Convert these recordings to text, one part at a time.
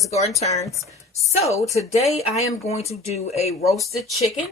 Miss Garden Turns. So today I am going to do a roasted chicken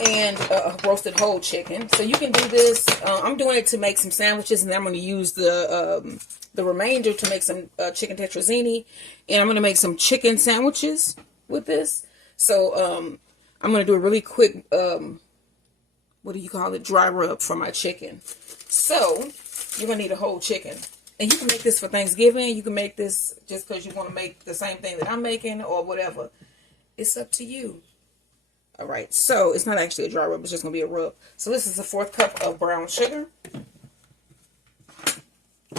and roasted whole chicken. So you can do this. I'm doing it to make some sandwiches, and then I'm going to use the remainder to make some chicken tetrazzini, and I'm going to make some chicken sandwiches with this. So I'm going to do a really quick what do you call it, dry rub for my chicken. So you're going to need a whole chicken. And you can make this for Thanksgiving. You can make this just because you want to make the same thing that I'm making or whatever. It's up to you. All right. So it's not actually a dry rub. It's just going to be a rub. So this is a 1/4 cup of brown sugar. I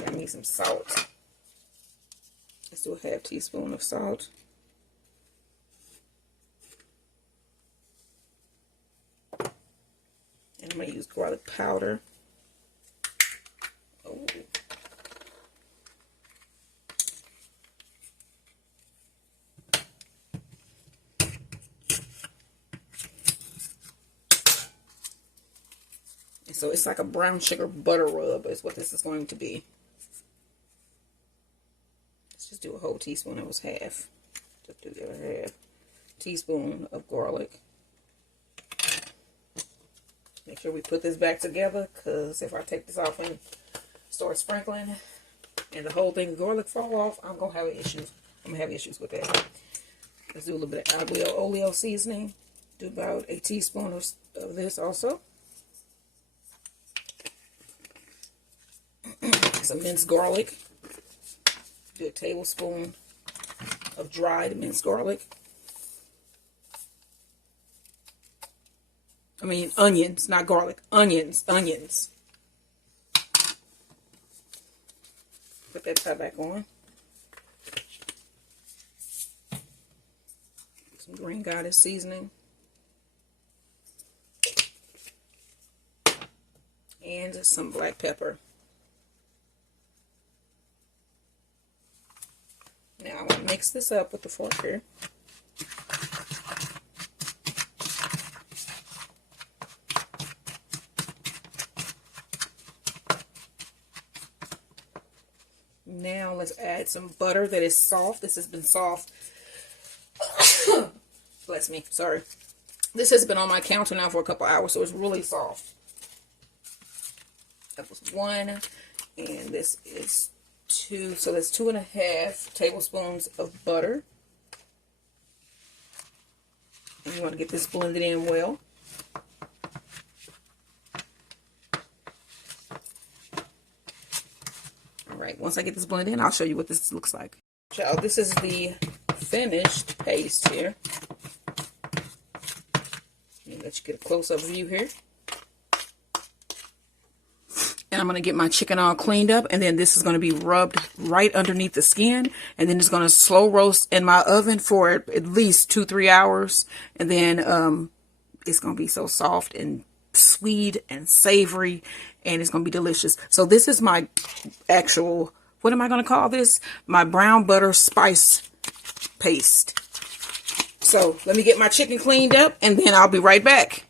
need some salt. Let's do a 1/2 teaspoon of salt. And I'm going to use garlic powder. Oh. So it's like a brown sugar butter rub is what this is going to be. Let's just do a whole teaspoon. It was 1/2. Just do the other 1/2 teaspoon of garlic. Make sure we put this back together, because if I take this off and start sprinkling and the whole thing of garlic fall off, I'm going to have issues. I'm going to have issues with that. Let's do a little bit of Aglio Olio seasoning. Do about a teaspoon of this also. Some minced garlic. Do a tablespoon of dried minced garlic. I mean onions, not garlic. Onions. Put that tie back on. Some green goddess seasoning. And some black pepper. Now I'm going to mix this up with the fork here. Now let's add some butter that is soft. This has been soft. Bless me, sorry. This has been on my counter now for a couple hours, so it's really soft. That was 1, and this is 2, so that's 2.5 tablespoons of butter. And you want to get this blended in well. Alright, once I get this blended in, I'll show you what this looks like. So this is the finished paste here. Let me let you get a close-up view here. And I'm going to get my chicken all cleaned up, and then this is going to be rubbed right underneath the skin, and then it's going to slow roast in my oven for at least 2-3 hours, and then it's going to be so soft and sweet and savory, and it's going to be delicious. So this is my actual, what am I going to call this? My brown butter spice paste. So let me get my chicken cleaned up, and then I'll be right back.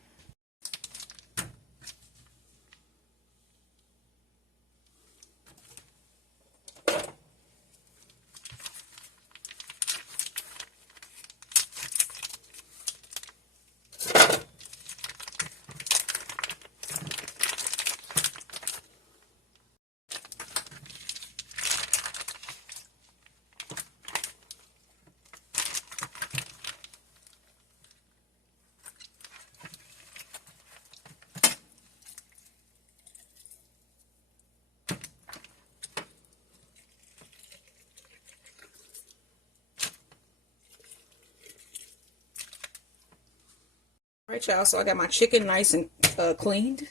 Alright, y'all, so I got my chicken nice and cleaned.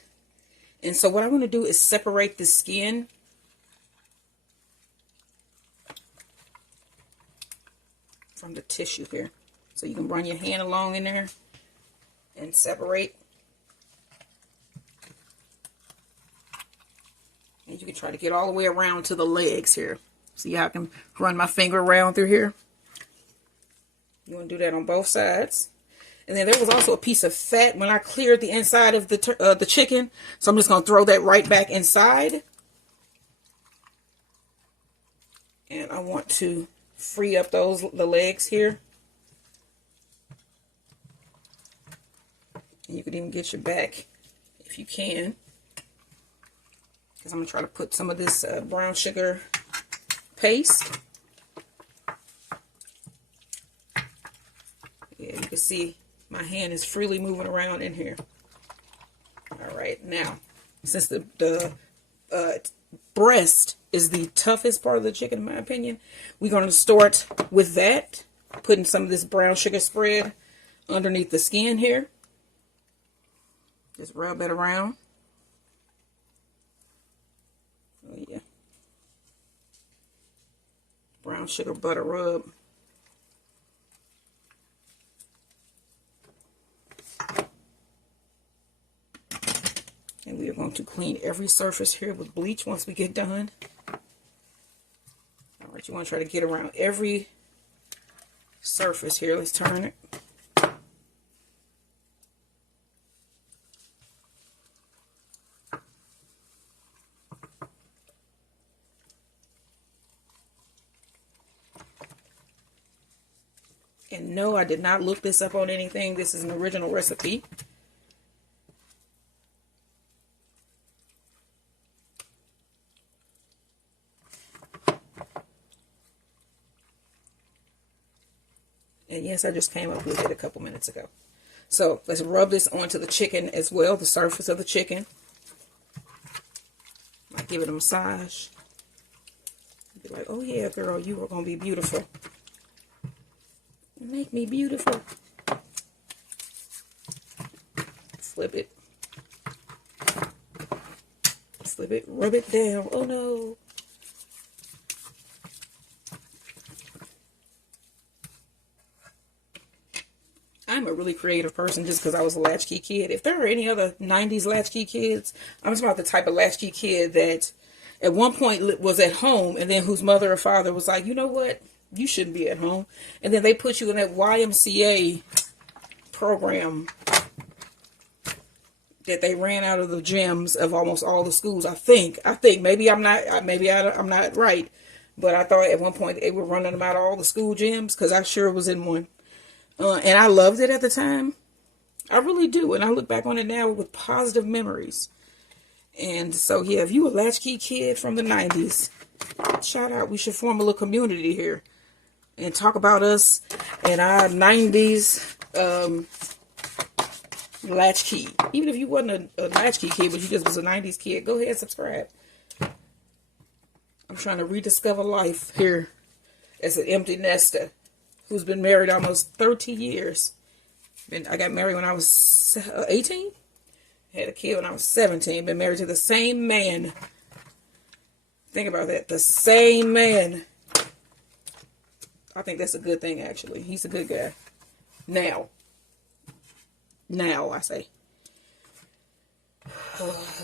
And so what I want to do is separate the skin from the tissue here. So you can run your hand along in there and separate. And you can try to get all the way around to the legs here. See how I can run my finger around through here? You want to do that on both sides. And then there was also a piece of fat when I cleared the inside of the chicken. So I'm just going to throw that right back inside. And I want to free up the legs here. And you could even get your back if you can. Because I'm going to try to put some of this brown sugar paste. Yeah, you can see my hand is freely moving around in here. All right, now, since the breast is the toughest part of the chicken, in my opinion, we're going to start with that, putting some of this brown sugar spread underneath the skin here. Just rub it around. Oh, yeah. Brown sugar butter rub. And we are going to clean every surface here with bleach once we get done. All right, you want to try to get around every surface here. Let's turn it. And no, I did not look this up on anything. This is an original recipe. And yes, I just came up with it a couple minutes ago. So let's rub this onto the chicken as well, the surface of the chicken. I give it a massage. Be like, oh yeah, girl, you are going to be beautiful. Make me beautiful. Flip it. Flip it. Rub it down. Oh no. I'm a really creative person just because I was a latchkey kid. If there are any other 90s latchkey kids, I'm talking about the type of latchkey kid that at one point was at home and then whose mother or father was like, you know what? You shouldn't be at home. And then they put you in that YMCA program that they ran out of the gyms of almost all the schools. I think maybe I'm not right, but I thought at one point they were running them out of all the school gyms because I sure was in one. And I loved it at the time. I really do. And I look back on it now with positive memories. And so, yeah, if you a latchkey kid from the 90s, shout out. We should form a little community here and talk about us and our 90s latchkey. Even if you wasn't a latchkey kid, but you just was a 90s kid, go ahead and subscribe. I'm trying to rediscover life here as an empty nester who's been married almost 30 years. And I got married when I was 18. Had a kid when I was 17. Been married to the same man. Think about that. The same man. I think that's a good thing, actually. He's a good guy. Now, I say.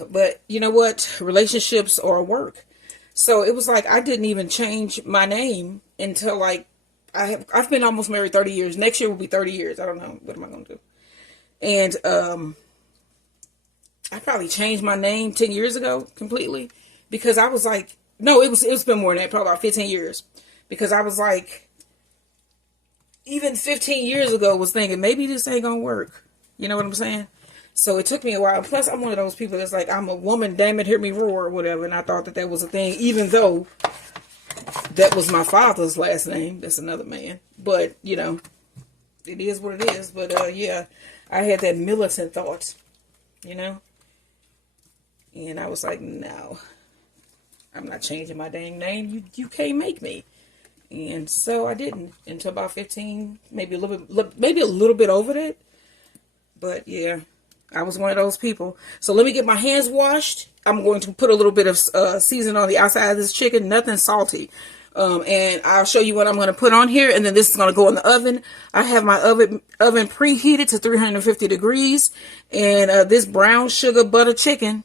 But you know what? Relationships are work. So it was like I didn't even change my name until like I've been almost married 30 years. Next year will be 30 years. I don't know. What am I going to do? And I probably changed my name 10 years ago completely because I was like, no, it's been more than that, probably about 15 years. Because I was like, even 15 years ago was thinking, maybe this ain't going to work. You know what I'm saying? So it took me a while. Plus, I'm one of those people that's like, I'm a woman, damn it, hear me roar or whatever. And I thought that was a thing, even though that was my father's last name. That's another man. But, you know, it is what it is. But, yeah, I had that militant thought, you know. And I was like, no, I'm not changing my dang name. You can't make me. And so I didn't until about 15, maybe a little bit over that. But, yeah, I was one of those people. So let me get my hands washed. I'm going to put a little bit of seasoning on the outside of this chicken. Nothing salty. And I'll show you what I'm going to put on here. And then this is going to go in the oven. I have my oven preheated to 350 degrees. And this brown sugar butter chicken,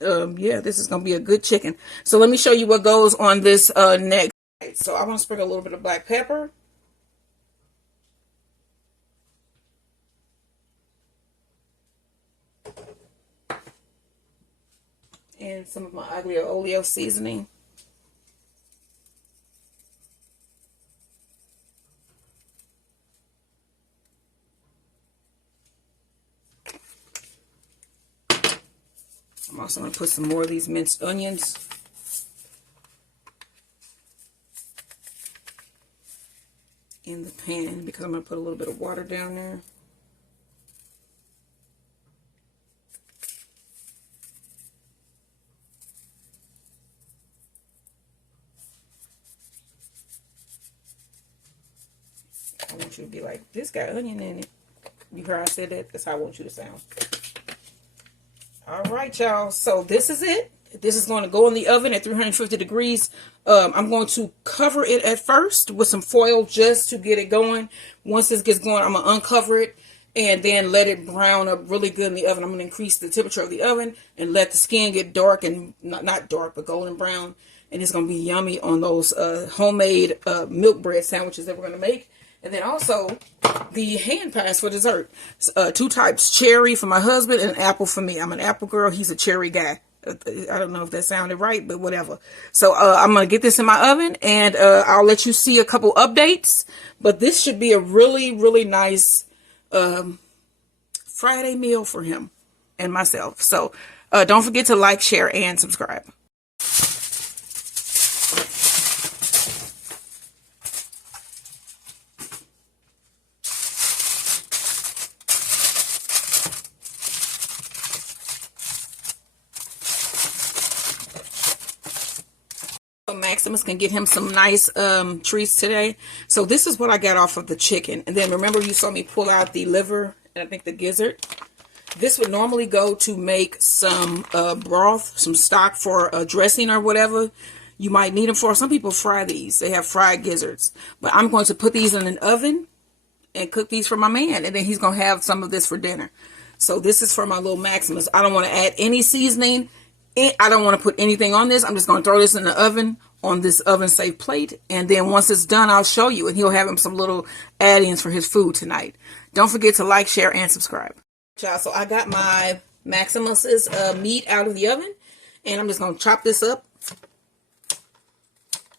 yeah, this is going to be a good chicken. So let me show you what goes on this next. So I'm going to sprinkle a little bit of black pepper. And some of my Aglio Olio seasoning. I'm also going to put some more of these minced onions. In the pan because I'm going to put a little bit of water down there. I want you to be like, this got onion in it. You heard I said that? That's how I want you to sound. All right, y'all. So this is it. This is going to go in the oven at 350 degrees. I'm going to cover it at first with some foil just to get it going. Once this gets going, I'm going to uncover it and then let it brown up really good in the oven. I'm going to increase the temperature of the oven and let the skin get dark and not dark, but golden brown. And it's going to be yummy on those homemade milk bread sandwiches that we're going to make. And then also the hand pies for dessert. 2 types, cherry for my husband and apple for me. I'm an apple girl. He's a cherry guy. I don't know if that sounded right, but whatever. So I'm going to get this in my oven and I'll let you see a couple updates. But this should be a really, really nice Friday meal for him and myself. So don't forget to like, share, and subscribe. Maximus can get him some nice treats today. So this is what I got off of the chicken. And then remember you saw me pull out the liver and I think the gizzard. This would normally go to make some broth, some stock for a dressing or whatever you might need them for. Some people fry these. They have fried gizzards. But I'm going to put these in an oven and cook these for my man. And then he's going to have some of this for dinner. So this is for my little Maximus. I don't want to add any seasoning. I don't want to put anything on this. I'm just going to throw this in the oven on this oven safe plate. And then once it's done, I'll show you. And he'll have him some little add-ins for his food tonight. Don't forget to like, share, and subscribe. So I got my Maximus's meat out of the oven. And I'm just going to chop this up.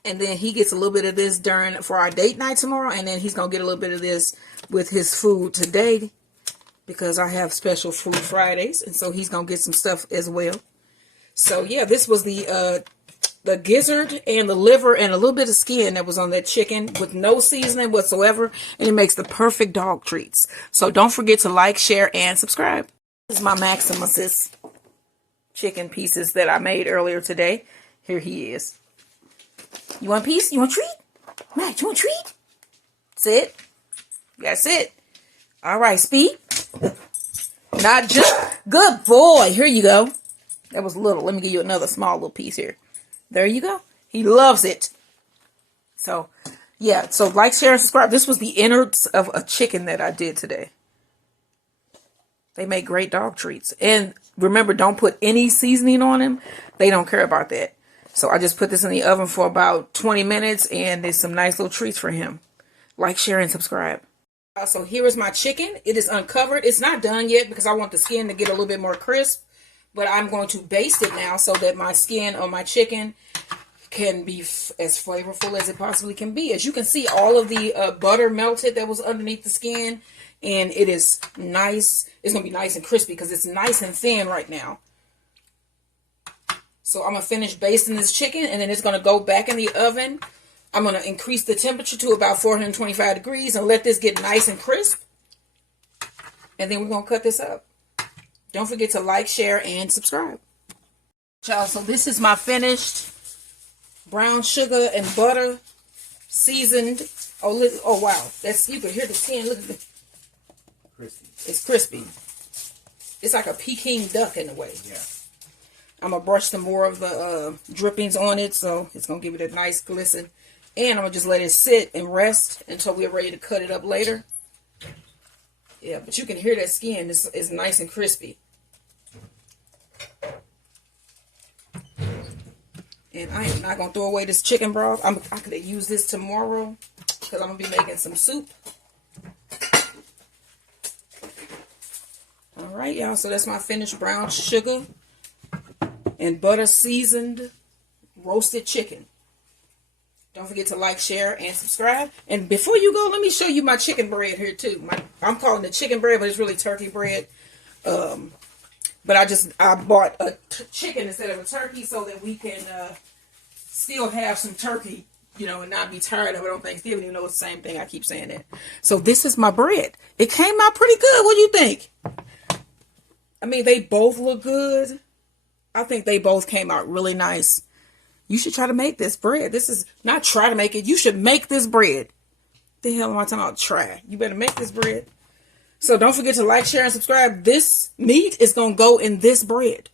And then he gets a little bit of this for our date night tomorrow. And then he's going to get a little bit of this with his food today. Because I have special food Fridays. And so he's going to get some stuff as well. So yeah, this was the gizzard and the liver and a little bit of skin that was on that chicken with no seasoning whatsoever. And it makes the perfect dog treats. So don't forget to like, share, and subscribe. This is my Maximus's chicken pieces that I made earlier today. Here he is. You want a piece? You want a treat? Max, you want a treat? Sit. You gotta sit. All right, speak. Not just. Good boy. Here you go. That was little. Let me give you another small little piece here. There you go. He loves it. So, yeah. So, like, share, and subscribe. This was the innards of a chicken that I did today. They make great dog treats. And remember, don't put any seasoning on them. They don't care about that. So, I just put this in the oven for about 20 minutes. And there's some nice little treats for him. Like, share, and subscribe. So, here is my chicken. It is uncovered. It's not done yet because I want the skin to get a little bit more crisp. But I'm going to baste it now so that my skin on my chicken can be as flavorful as it possibly can be. As you can see, all of the butter melted that was underneath the skin. And it is nice. It's going to be nice and crispy because it's nice and thin right now. So I'm going to finish basting this chicken. And then it's going to go back in the oven. I'm going to increase the temperature to about 425 degrees and let this get nice and crisp. And then we're going to cut this up. Don't forget to like, share, and subscribe. Y'all, so this is my finished brown sugar and butter seasoned. Oh wow. You can hear the skin. Look at it. Crispy. It's crispy. It's like a Peking duck in a way. Yeah. I'm going to brush some more of the drippings on it. So it's going to give it a nice glisten. And I'm going to just let it sit and rest until we're ready to cut it up later. Yeah, but you can hear that skin is nice and crispy. And I am not going to throw away this chicken broth. I could have used this tomorrow because I'm going to be making some soup. All right, y'all. So that's my finished brown sugar and butter seasoned roasted chicken. Don't forget to like, share, and subscribe. And before you go, let me show you my chicken bread here, too. I'm calling it chicken bread, but it's really turkey bread. But I bought a chicken instead of a turkey so that we can still have some turkey, you know, and not be tired of it on Thanksgiving. You know, it's the same thing. I keep saying that. So this is my bread. It came out pretty good. What do you think? I mean, they both look good. I think they both came out really nice. You should try to make this bread. This is not try to make it. You should make this bread. The hell am I talking about? Try. You better make this bread. So don't forget to like, share, and subscribe. This meat is going to go in this bread.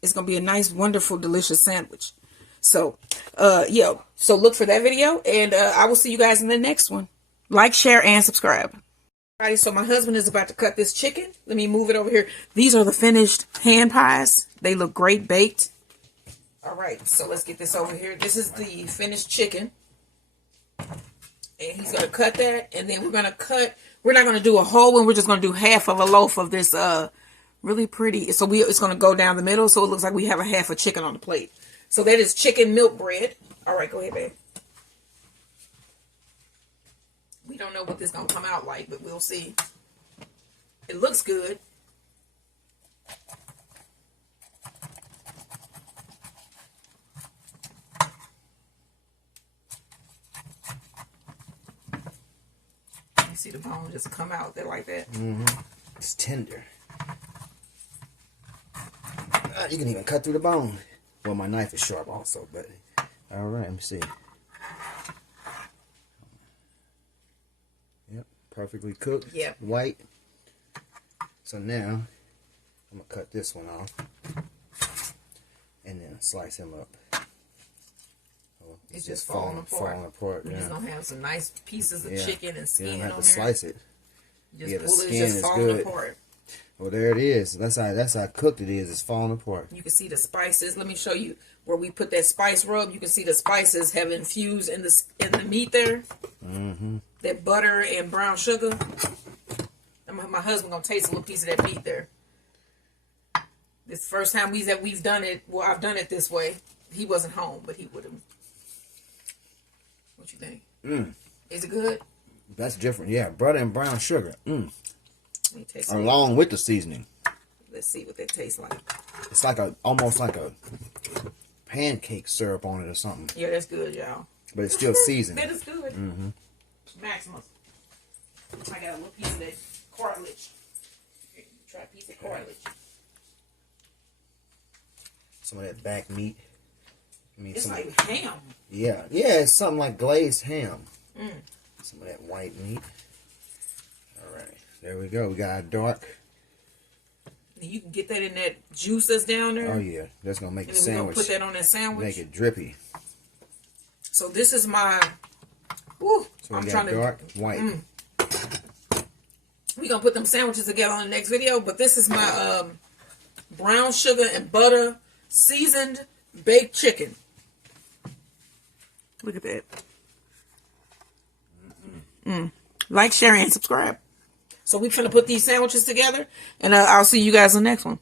It's going to be a nice, wonderful, delicious sandwich. So, yeah. So look for that video, and I will see you guys in the next one. Like, share, and subscribe. Alrighty, so my husband is about to cut this chicken. Let me move it over here. These are the finished hand pies. They look great baked. Alright, so let's get this over here. This is the finished chicken. And he's going to cut that, and then we're going to cut... We're not going to do a whole one. We're just going to do half of a loaf of this really pretty... So it's going to go down the middle, so it looks like we have a half a chicken on the plate. So that is chicken milk bread. Alright, go ahead, babe. We don't know what this is going to come out like, but we'll see. It looks good. You see the bone just come out there like that. It's tender. You can even cut through the bone. Well, my knife is sharp also, but all right, let me see. Yep, perfectly cooked. Yep. White. So now I'm gonna cut this one off and then slice him up. It's just falling apart. We're just gonna have some nice pieces of chicken and skin you don't have on to there. slice it. Just the pull skin it, it's just is falling good. apart. Well, there it is. That's how cooked it is. It's falling apart. You can see the spices. Let me show you where we put that spice rub. You can see the spices have infused in the meat there. That butter and brown sugar. My husband gonna taste a little piece of that meat there. This first time we've done it. Well, I've done it this way. He wasn't home, but he would have. What you think? Is it good? That's different. Yeah, butter and brown sugar. Let me taste it. Along with the seasoning. Let's see what that tastes like. It's like almost like a pancake syrup on it or something. Yeah, that's good, y'all. But it's still seasoned. That is good. Maximus. I got a little piece of that cartilage. Here, try a piece of cartilage. Some of that back meat. It's like ham. Yeah, it's something like glazed ham. Some of that white meat. All right, there we go. We got our dark. And you can get that in that juice that's down there. Oh yeah, that's gonna make the sandwich. We're gonna put that on that sandwich. Make it drippy. So this is my. Woo, So we got dark white. We're gonna put them sandwiches together on the next video. But this is my brown sugar and butter seasoned baked chicken. Look at that. Like, share, and subscribe. So we're going to put these sandwiches together, and I'll see you guys in the next one.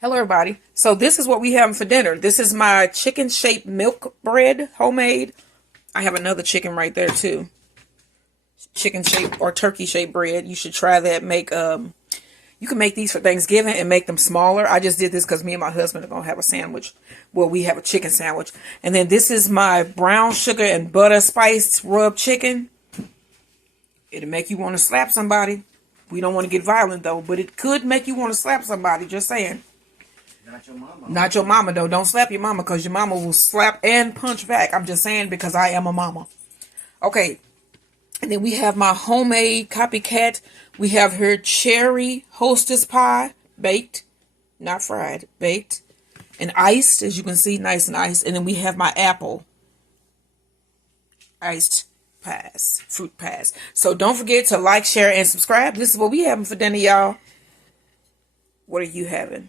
Hello, everybody. So this is what we have for dinner. This is my chicken-shaped milk bread, homemade. I have another chicken right there, too. Chicken-shaped or turkey-shaped bread. You should try that. You can make these for Thanksgiving and make them smaller. I just did this because me and my husband are going to have a sandwich. Well, we have a chicken sandwich. And then this is my brown sugar and butter spiced rub chicken. It'll make you want to slap somebody. We don't want to get violent, though. But it could make you want to slap somebody. Just saying. Not your mama. Not your mama, though. Don't slap your mama because your mama will slap and punch back. I'm just saying because I am a mama. Okay. And then we have my homemade copycat. We have her cherry hostess pie, baked, not fried, baked, and iced, as you can see, nice and iced. And then we have my apple iced pies, fruit pies. So don't forget to like, share, and subscribe. This is what we having for dinner, y'all. What are you having?